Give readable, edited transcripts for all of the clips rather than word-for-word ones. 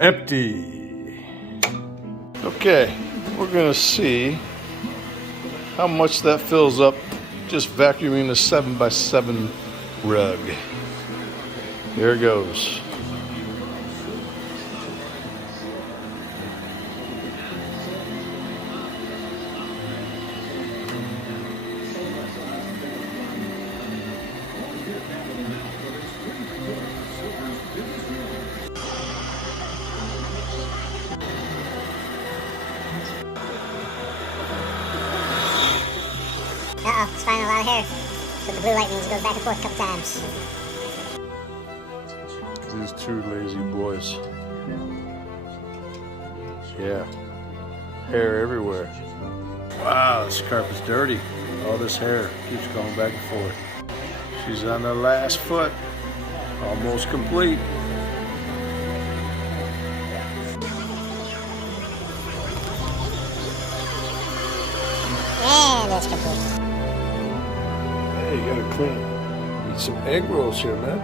Empty. Okay, we're gonna see how much that fills up just vacuuming the 7x7 rug. There it goes. Uh-oh, it's finding a lot of hair. So the blue light means it goes back and forth a couple times. These two lazy boys. Yeah. Hair everywhere. Wow, this carpet's dirty. All this hair keeps going back and forth. She's on the last foot. Almost complete. And it's complete. Hey, you gotta clean. Eat some egg rolls here, man.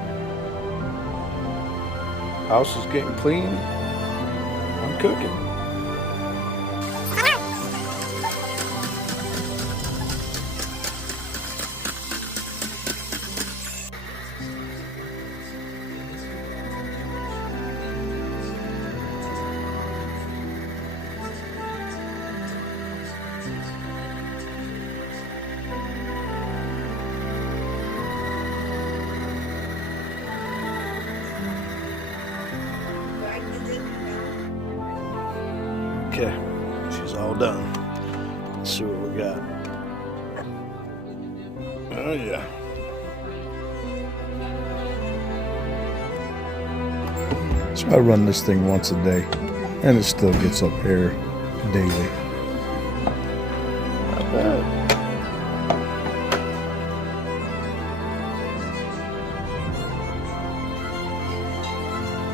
House is getting clean. I'm cooking. Okay, she's all done. Let's see what we got. Oh yeah. So I run this thing once a day, and it still gets up hair daily. Not bad.